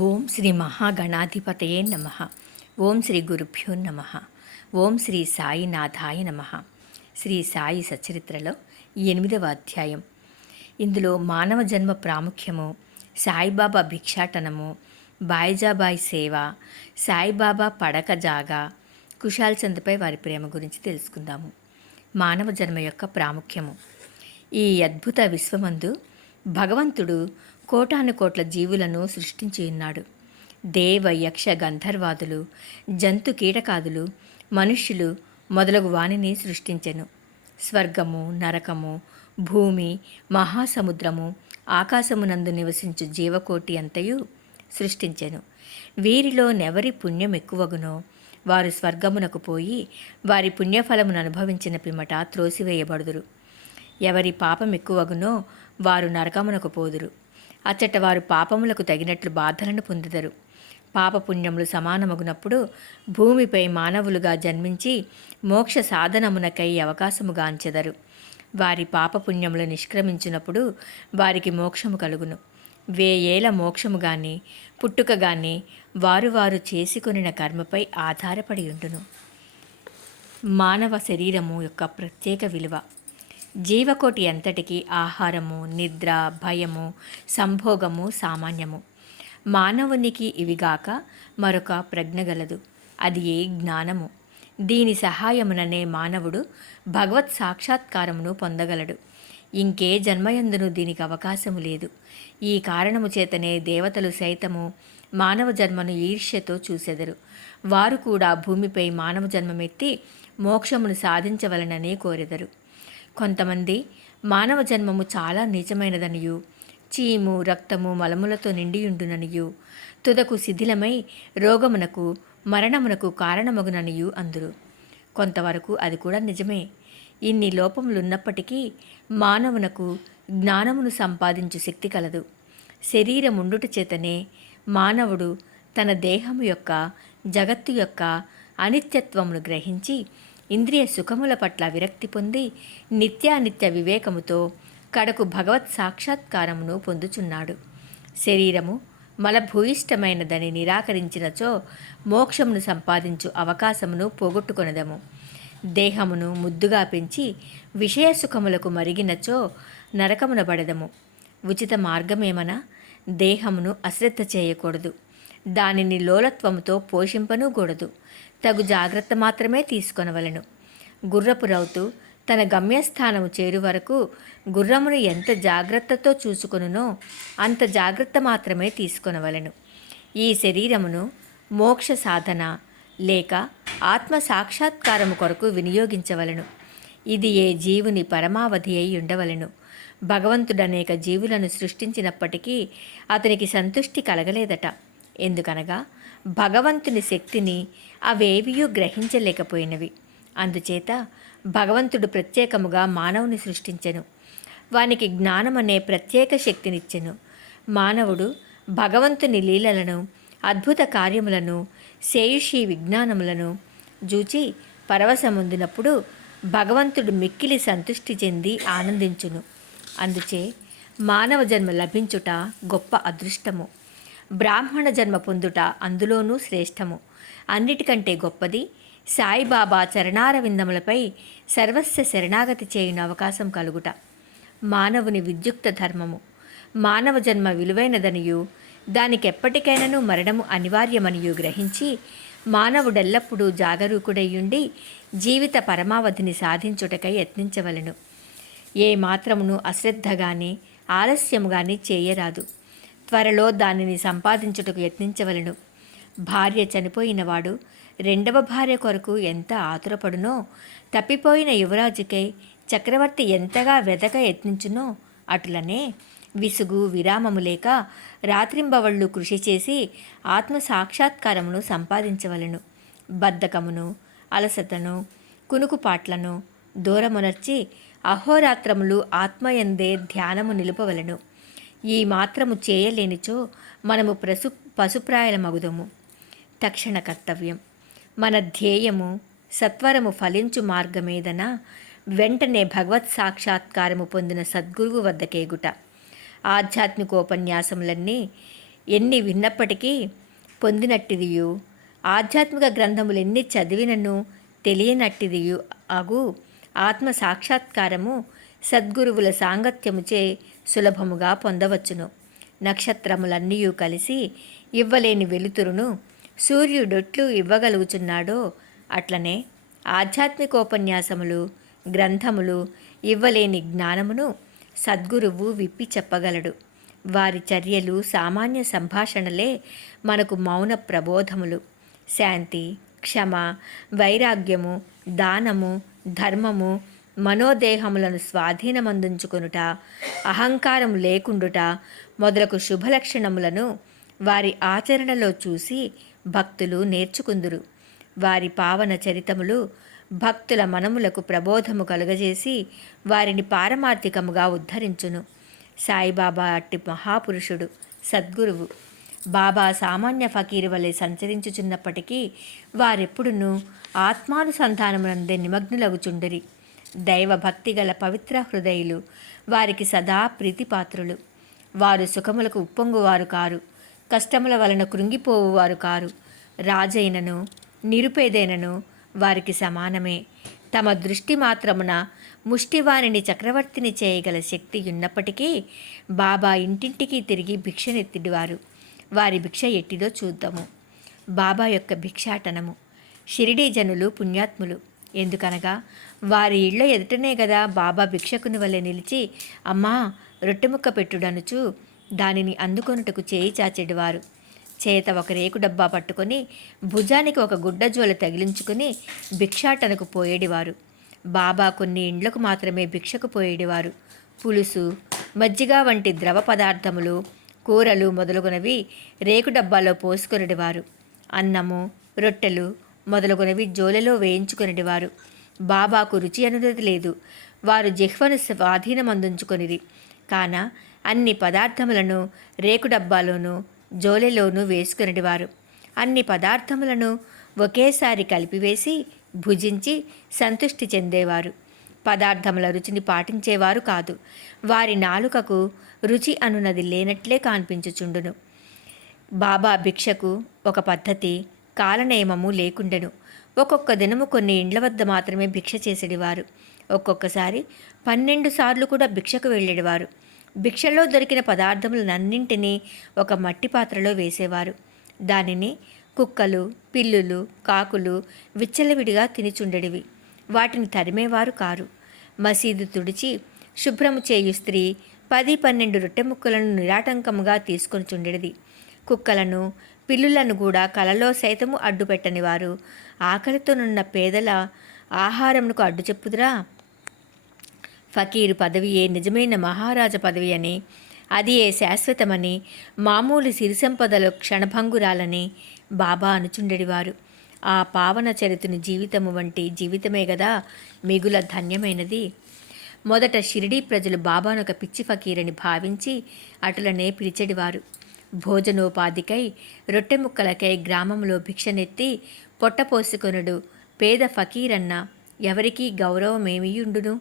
ఓం శ్రీ మహాగణాధిపతయే నమ. ఓం శ్రీ గురుభ్యో నమ. ఓం శ్రీ సాయినాథాయ నమ. శ్రీ సాయి సచరిత్రలో 8వ అధ్యాయం. ఇందులో మానవ జన్మ ప్రాముఖ్యము, సాయిబాబా భిక్షాటనము, బాయిజాబాయి సేవ, సాయిబాబా పడక జాగా, కుశాల్ చంద్పై వారి ప్రేమ గురించి తెలుసుకుందాము. మానవ జన్మ యొక్క ప్రాముఖ్యము. ఈ అద్భుత విశ్వమందు భగవంతుడు కోటాను కోట్ల జీవులను సృష్టించి ఉన్నాడు. దేవ యక్ష గంధర్వాదులు, జంతు కీటకాదులు, మనుష్యులు మొదలగు వాణిని సృష్టించెను. స్వర్గము, నరకము, భూమి, మహాసముద్రము, ఆకాశమునందు నివసించు జీవకోటి అంతయు సృష్టించెను. వీరిలో నెవరి పుణ్యం ఎక్కువగునో వారు స్వర్గమునకు పోయి వారి పుణ్యఫలమును అనుభవించిన పిమ్మట త్రోసివేయబడుదురు. ఎవరి పాపం ఎక్కువగునో వారు నరకమునకు పోదురు. అచ్చట వారు పాపములకు తగినట్లు బాధలను పొందుదరు. పాపపుణ్యములు సమానమగునప్పుడు భూమిపై మానవులుగా జన్మించి మోక్ష సాధనమునకై అవకాశముగాంచెదరు. వారి పాపపుణ్యములు నిష్క్రమించినప్పుడు వారికి మోక్షము కలుగును. 1000 ఏళ్ల మోక్షము గాని పుట్టుక గాని వారు వారు చేసుకొనిన కర్మపై ఆధారపడి ఉండును. మానవ శరీరము యొక్క ప్రత్యేక విలువ. జీవకోటి అంతటికి ఆహారము, నిద్ర, భయము, సంభోగము సామాన్యము. మానవునికి ఇవిగాక మరొక ప్రజ్ఞ గలదు. అది ఏ జ్ఞానము. దీని సహాయముననే మానవుడు భగవత్ సాక్షాత్కారమును పొందగలడు. ఇంకే జన్మయందును దీనికి అవకాశము లేదు. ఈ కారణము చేతనే దేవతలు సైతము మానవ జన్మను ఈర్ష్యతో చూసెదరు. వారు కూడా భూమిపై మానవ జన్మమెత్తి మోక్షమును సాధించవలననే కోరెదరు. కొంతమంది మానవ జన్మము చాలా నీచమైనదనియు, చీము, రక్తము, మలములతో నిండియుండుననియు, తుదకు శిథిలమై రోగమునకు, మరణమునకు కారణమగుననియు అందురు. కొంతవరకు అది కూడా నిజమే. ఇన్ని లోపములున్నప్పటికీ మానవునకు జ్ఞానమును సంపాదించు శక్తి కలదు. శరీరముండుట చేతనే మానవుడు తన దేహము యొక్క, జగత్తు యొక్క అనిత్యత్వమును గ్రహించి ఇంద్రియ సుఖముల పట్ల విరక్తి పొంది నిత్యానిత్య వివేకముతో కడకు భగవత్ సాక్షాత్కారమును పొందుచున్నాడు. శరీరము మలభూయిష్టమైనదని నిరాకరించినచో మోక్షమును సంపాదించు అవకాశమును పోగొట్టుకొనదము. దేహమును ముద్దుగా పెంచి విషయ సుఖములకు మరిగినచో నరకమున పడదము. ఉచిత మార్గమేమన దేహమును అశ్రద్ధ చేయకూడదు. దానిని లోలత్వముతో పోషింపనూకూడదు. తగు జాగ్రత్త మాత్రమే తీసుకొనవలెను. గుర్రపు రౌతు తన గమ్యస్థానము చేరు వరకు గుర్రమును ఎంత జాగ్రత్తతో చూసుకొనునో అంత జాగ్రత్త మాత్రమే తీసుకొనవలెను. ఈ శరీరమును మోక్ష సాధన లేక ఆత్మ సాక్షాత్కారము కొరకు వినియోగించవలెను. ఇది ఏ జీవుని పరమావధి అయి ఉండవలెను. భగవంతుడనేక జీవులను సృష్టించినప్పటికీ అతనికి సంతుష్టి కలగలేదట. ఎందుకనగా భగవంతుని శక్తిని అవేవియూ గ్రహించలేకపోయినవి. అందుచేత భగవంతుడు ప్రత్యేకముగా మానవుని సృష్టించెను. వానికి జ్ఞానమనే ప్రత్యేక శక్తినిచ్చెను. మానవుడు భగవంతుని లీలలను, అద్భుత కార్యములను, శేయుషి విజ్ఞానములను జూచి పరవశముందినప్పుడు భగవంతుడు మిక్కిలి సంతుష్టి చెంది ఆనందించును. అందుచే మానవ జన్మ లభించుట గొప్ప అదృష్టము. బ్రాహ్మణ జన్మ పొందుట అందులోనూ శ్రేష్టము. అన్నిటికంటే గొప్పది సాయిబాబా చరణారవిందములపై సర్వస్వ శరణాగతి చేయున అవకాశం కలుగుట. మానవుని విద్యుక్త ధర్మము. మానవ జన్మ విలువైనదనియు దానికెప్పటికైనాను మరణము అనివార్యమనియు గ్రహించి మానవుడెల్లప్పుడూ జాగరూకుడయ్యుండి జీవిత పరమావధిని సాధించుటకై యత్నించవలెను. ఏ మాత్రమును అశ్రద్ధగాని ఆలస్యముగాని చేయరాదు. త్వరలో దానిని సంపాదించుటకు యత్నించవలెను. భార్య చనిపోయినవాడు రెండవ భార్య కొరకు ఎంత ఆతురపడునో, తప్పిపోయిన యువరాజుకై చక్రవర్తి ఎంతగా వెదక యత్నించునో అటులనే విసుగు విరామము లేక రాత్రింబవళ్ళు కృషి చేసి ఆత్మ సాక్షాత్కారమును సంపాదించవలెను. బద్ధకమును, అలసటను, కునుకుపాట్లను దూరమునర్చి అహోరాత్రములు ఆత్మయందే ధ్యానము నిలుపవలెను. ఈ మాత్రము చేయలేనిచో మనము పశుప్రాయలమగుదము. తక్షణ కర్తవ్యం. మన ధ్యేయము సత్వరము ఫలించు మార్గమేదన వెంటనే భగవత్ సాక్షాత్కారము పొందిన సద్గురువు వద్దకేగుట. ఆధ్యాత్మికోపన్యాసములన్నీ ఎన్ని విన్నప్పటికీ పొందినట్టిదియు, ఆధ్యాత్మిక గ్రంథములు ఎన్ని చదివినను తెలియనట్టిదియు అగు ఆత్మ సాక్షాత్కారము సద్గురువుల సాంగత్యముచే సులభముగా పొందవచ్చును. నక్షత్రములన్నీ కలిసి ఇవ్వలేని వెలుతురును సూర్యుడొట్లు ఇవ్వగలుగుచున్నాడో అట్లనే ఆధ్యాత్మికోపన్యాసములు, గ్రంథములు ఇవ్వలేని జ్ఞానమును సద్గురువు విప్పి చెప్పగలడు. వారి చర్యలు సామాన్య సంభాషణలే మనకు మౌన ప్రబోధములు. శాంతి, క్షమ, వైరాగ్యము, దానము, ధర్మము, మనోదేహములను స్వాధీనమందుంచుకొనుట, అహంకారం లేకుండుట మొదలగు శుభలక్షణములను వారి ఆచరణలో చూసి భక్తులు నేర్చుకుందురు. వారి పావన చరితములు భక్తుల మనములకు ప్రబోధము కలుగజేసి వారిని పారమార్థికముగా ఉద్ధరించును. సాయిబాబా అట్టి మహాపురుషుడు, సద్గురువు. బాబా సామాన్య ఫకీరు వలె సంచరించుచున్నప్పటికీ వారెప్పుడునూ ఆత్మానుసంధానమునందే నిమగ్నులగుచుండిరి. దైవభక్తి గల పవిత్ర హృదయులు, వారికి సదా ప్రీతిపాత్రులు. వారు సుఖములకు ఉప్పొంగువారు కారు, కష్టముల వలన కృంగిపోవువారు కారు. రాజైనను నిరుపేదైనను వారికి సమానమే. తమ దృష్టి మాత్రమున ముష్టివాణిని చక్రవర్తిని చేయగల శక్తి ఉన్నప్పటికీ బాబా ఇంటింటికి తిరిగి భిక్షనెత్తిడివారు. వారి భిక్ష ఎట్టిదో చూద్దాము. బాబా యొక్క భిక్షాటనము. షిరిడీ జనులు పుణ్యాత్ములు. ఎందుకనగా వారి ఇళ్ల ఎదుటనే గదా బాబా భిక్షకుని వలె నిలిచి, అమ్మా రొట్టెముక్క పెట్టుడనుచు దానిని అందుకొనుటకు చేయి చాచెడివారు. చేత ఒక రేకు డబ్బా పట్టుకొని భుజానికి ఒక గుడ్డజోల తగిలించుకుని భిక్షాటనకు పోయేడివారు. బాబా కొన్ని ఇండ్లకు మాత్రమే భిక్షకు పోయేడివారు. పులుసు, మజ్జిగ వంటి ద్రవ పదార్థములు, కూరలు మొదలగునవి రేకు డబ్బాలో పోసుకొనిడివారు. అన్నము, రొట్టెలు మొదలగునవి జోలెలో వేయించుకొనిడివారు. బాబాకు రుచి అనున్నది లేదు. వారు జిహ్వను స్వాధీనమందుంచుకొనిరి. కాన అన్ని పదార్థములను రేకు డబ్బాలోనూ జోలెలోనూ వేసుకొనిడివారు. అన్ని పదార్థములను ఒకేసారి కలిపివేసి భుజించి సంతృష్టి చెందేవారు. పదార్థముల రుచిని పాటించేవారు కాదు. వారి నాలుకకు రుచి అనున్నది లేనట్లే కనిపించుచుండును. బాబా భిక్షకు ఒక పద్ధతి, కాలనేమము లేకుండెను. ఒక్కొక్క దినము కొన్ని ఇండ్ల వద్ద మాత్రమే భిక్ష చేసేడివారు. ఒక్కొక్కసారి 12 సార్లు కూడా భిక్షకు వెళ్ళేడివారు. భిక్షలో దొరికిన పదార్థములనన్నింటినీ ఒక మట్టి పాత్రలో వేసేవారు. దానిని కుక్కలు, పిల్లులు, కాకులు విచ్చలవిడిగా తినిచుండెడివి. వాటిని తరిమేవారు కారు. మసీదు తుడిచి శుభ్రము చేయు స్త్రీ 10-12 రొట్టె ముక్కలను నిరాటంకముగా తీసుకొని చుండెడిది. కుక్కలను, పిల్లులను కూడా కలలో సైతము అడ్డుపెట్టని వారు ఆకలితోనున్న పేదల ఆహారమునకు అడ్డు చెప్పుదురా? ఫకీరు పదవియే నిజమైన మహారాజ పదవి అని, అది ఏ శాశ్వతమని, మామూలు సిరిసంపదలో క్షణభంగురాలని బాబా అనుచుండెడివారు. ఆ పావన చరితుని జీవితము వంటి జీవితమే గదా మిగుల ధన్యమైనది. మొదట షిరిడీ ప్రజలు బాబాను ఒక పిచ్చి ఫకీరని భావించి అటులనే పిలిచెడివారు. భోజనోపాధికై రొట్టె ముక్కలకై గ్రామంలో భిక్షనెత్తి పొట్టపోసుకొనుడు పేద ఫకీరన్న ఎవరికీ గౌరవమేమియుండును?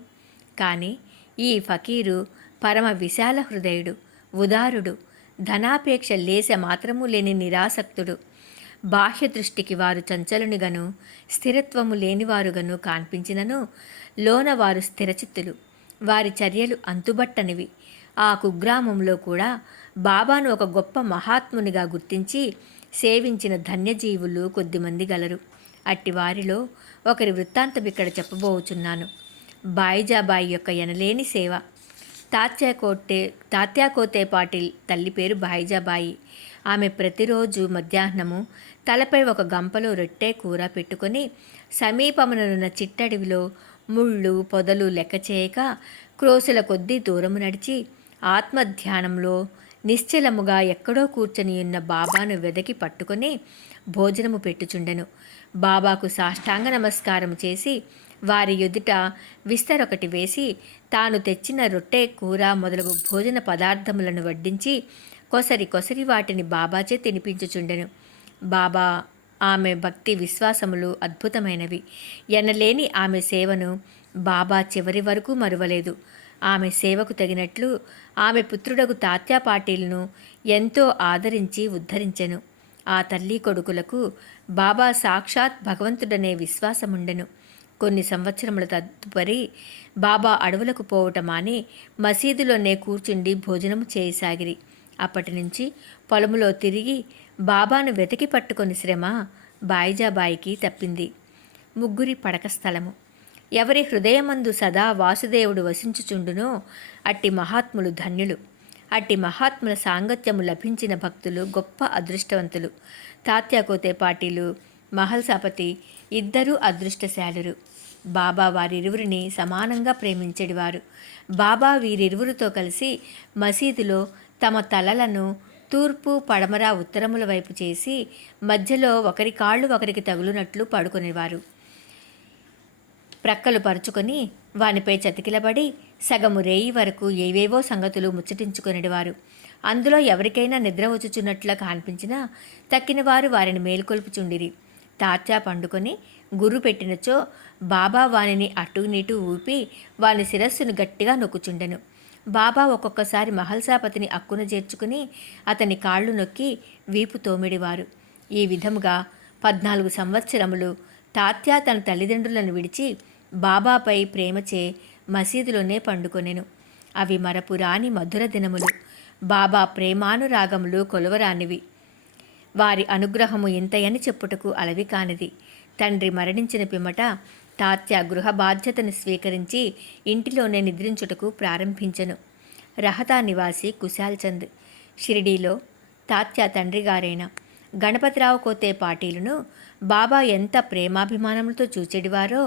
కానీ ఈ ఫకీరు పరమ విశాల హృదయుడు, ఉదారుడు, ధనాపేక్ష లేస మాత్రము లేని నిరాసక్తుడు. బాహ్య దృష్టికి వారు చంచలునిగను, స్థిరత్వము లేనివారుగను కాన్పించినను లోన వారు స్థిరచిత్తులు. వారి చర్యలు అంతుబట్టనివి. ఆ కుగ్రామంలో కూడా బాబాను ఒక గొప్ప మహాత్మునిగా గుర్తించి సేవించిన ధన్యజీవులు కొద్దిమంది గలరు. అట్టి వారిలో ఒకరి వృత్తాంతం ఇక్కడ చెప్పబోచున్నాను. బాయిజాబాయి యొక్క ఎనలేని సేవ. తాత్యాకోతే పాటిల్ తల్లి పేరు బాయిజాబాయి. ఆమె ప్రతిరోజు మధ్యాహ్నము తలపై ఒక గంపలో రొట్టె కూర పెట్టుకొని సమీపమునున్న చిట్టడివిలో ముళ్ళు పొదలు లెక్క చేయక క్రోసుల కొద్దీ దూరము నడిచి ఆత్మధ్యానంలో నిశ్చలముగా ఎక్కడో కూర్చొని ఉన్న బాబాను వెదకి పట్టుకొని భోజనము పెట్టుచుండెను. బాబాకు సాష్టాంగ నమస్కారం చేసి వారి ఎదుట విస్తరొకటి వేసి తాను తెచ్చిన రొట్టె కూర మొదలగు భోజన పదార్థములను వడ్డించి కొసరి వాటిని బాబాచే తినిపించుచుండెను. బాబా ఆమె భక్తి విశ్వాసములు అద్భుతమైనవి. ఎనలేని ఆమె సేవను బాబా చివరి వరకు మరువలేదు. ఆమె సేవకు తగినట్లు ఆమె పుత్రుడగు తాత్యా పాటీల్ను ఎంతో ఆదరించి ఉద్ధరించెను. ఆ తల్లి కొడుకులకు బాబా సాక్షాత్ భగవంతుడనే విశ్వాసముండెను. కొన్ని సంవత్సరముల తదుపరి బాబా అడవులకు పోవటం మాని మసీదులోనే కూర్చుండి భోజనము చేయసాగిరి. అప్పటి నుంచి పొలములో తిరిగి బాబాను వెతికి పట్టుకొని శ్రమ బాయిజాబాయికి తప్పింది. ముగ్గురి పడక స్థలము. ఎవరి హృదయమందు సదా వాసుదేవుడు వసించుచుండునో అట్టి మహాత్ములు ధన్యులు. అట్టి మహాత్ముల సాంగత్యము లభించిన భక్తులు గొప్ప అదృష్టవంతులు. తాత్యాకోతే పాటీలు, మహల్సాపతి ఇద్దరూ అదృష్టశాలురు. బాబా వారిరువురిని సమానంగా ప్రేమించెడివారు. బాబా వీరిరువురితో కలిసి మసీదులో తమ తలలను తూర్పు, పడమర, ఉత్తరముల వైపు చేసి మధ్యలో ఒకరి కాళ్ళు ఒకరికి తగులునట్లు పడుకునేవారు. ప్రక్కలు పరుచుకొని వానిపై చతికిలబడి సగము రేయి వరకు ఏవేవో సంగతులు ముచ్చటించుకొనివారు. అందులో ఎవరికైనా నిద్ర వచ్చుచున్నట్లుగా కనిపించినా తక్కిన వారు వారిని మేలుకొల్పుచుండిరి. తాత్యా పండుకొని గుర్రు పెట్టినచో బాబా వానిని అటునిటూ ఊపి వాని శిరస్సును గట్టిగా నొక్కుచుండెను. బాబా ఒక్కొక్కసారి మహల్సాపతిని అక్కున చేర్చుకుని అతని కాళ్ళు నొక్కి వీపు తోమిడివారు. ఈ విధముగా 14 సంవత్సరములు తాత్యా తన తల్లిదండ్రులను విడిచి బాబాపై ప్రేమచే మసీదులోనే పండుకొనెను. అవి మరపురాని మధుర దినములు. బాబా ప్రేమానురాగములు కొలవరానివి. వారి అనుగ్రహము ఇంతయని చెప్పుటకు అలవి కానిది. తండ్రి మరణించిన పిమ్మట తాత్య గృహ బాధ్యతను స్వీకరించి ఇంటిలోనే నిద్రించుటకు ప్రారంభించెను. రహతా నివాసి కుశాల్ చంద్. షిరిడీలో తాత్య తండ్రిగారైన గణపతిరావు కోతే పాటీలును బాబా ఎంత ప్రేమాభిమానములతో చూచెడివారో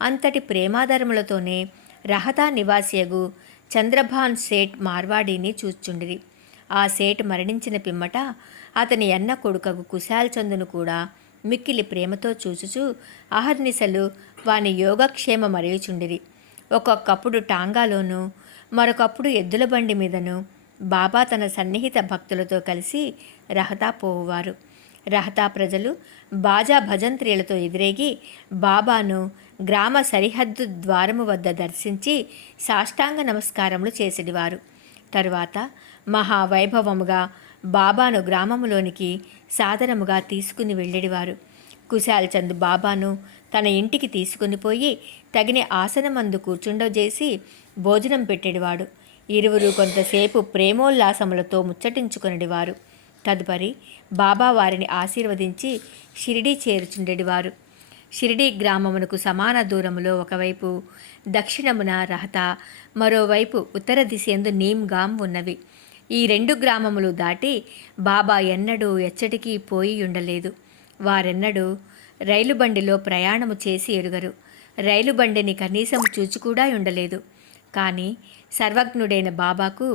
అంతటి ప్రేమాధరములతోనే రహతా నివాసియగు చంద్రభాన్ సేట్ మార్వాడీని చూచుండిరి. ఆ సేట్ మరణించిన పిమ్మట అతని అన్న కొడుకగు కుశాల్ చందును కూడా మిక్కిలి ప్రేమతో చూచుచూ అహర్నిశలు వాని యోగక్షేమ మరయుచుండిరి. ఒక్కొక్కప్పుడు టాంగాలోనూ మరొకప్పుడు ఎద్దుల బండి మీదను బాబా తన సన్నిహిత భక్తులతో కలిసి రహతా పోవువారు. రహతా ప్రజలు బాజా భజంత్రీలతో ఎదురేగి బాబాను గ్రామ సరిహద్దు ద్వారము వద్ద దర్శించి సాష్టాంగ నమస్కారములు చేసేడివారు. తరువాత మహావైభవముగా బాబాను గ్రామములోనికి సాదరముగా తీసుకుని వెళ్ళేడివారు. కుశాల్ చంద్ బాబాను తన ఇంటికి తీసుకుని పోయి తగిన ఆసనమందు కూర్చుండజేసి భోజనం పెట్టేడివాడు. ఇరువురు కొంతసేపు ప్రేమోల్లాసములతో ముచ్చటించుకొనిడివారు. తదుపరి బాబా వారిని ఆశీర్వదించి షిరిడీ చేరుచుండెడివారు. షిరిడీ గ్రామమునకు సమాన దూరములో ఒకవైపు దక్షిణమున రహతా, మరోవైపు ఉత్తర దిశయందు నీమ్గాం ఉన్నవి. ఈ 2 గ్రామములు దాటి బాబా ఎన్నడూ ఎచ్చటికీ పోయి ఉండలేదు. వారెన్నడూ రైలు బండిలో ప్రయాణము చేసి ఎరుగరు. రైలు బండిని కనీసం చూచుకూడా ఉండలేదు. కానీ సర్వజ్ఞుడైన బాబాకు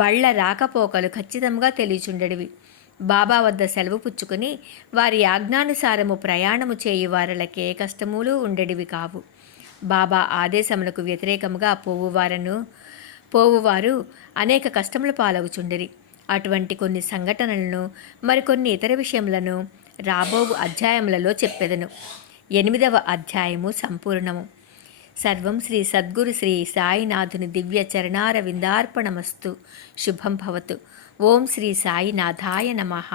బళ్ళ రాకపోకలు ఖచ్చితంగా తెలియచుండెడివి. బాబా వద్ద సెలవు పుచ్చుకొని వారి ఆజ్ఞానుసారము ప్రయాణము చేయు వారలకే కష్టములు ఉండేటివి కావు. బాబా ఆదేశములకు వ్యతిరేకముగా పోవువారు అనేక కష్టముల పాలగుచుండిరి. అటువంటి కొన్ని సంఘటనలను మరికొన్ని ఇతర విషయములను రాబోవు అధ్యాయములలో చెప్పెదను. 8వ అధ్యాయము సంపూర్ణము. సర్వం శ్రీ సద్గురు శ్రీ సాయినాథుని దివ్య చరణార విందార్పణమస్తు. శుభం భవతు. ఓం శ్రీ సాయినాథాయ నమః.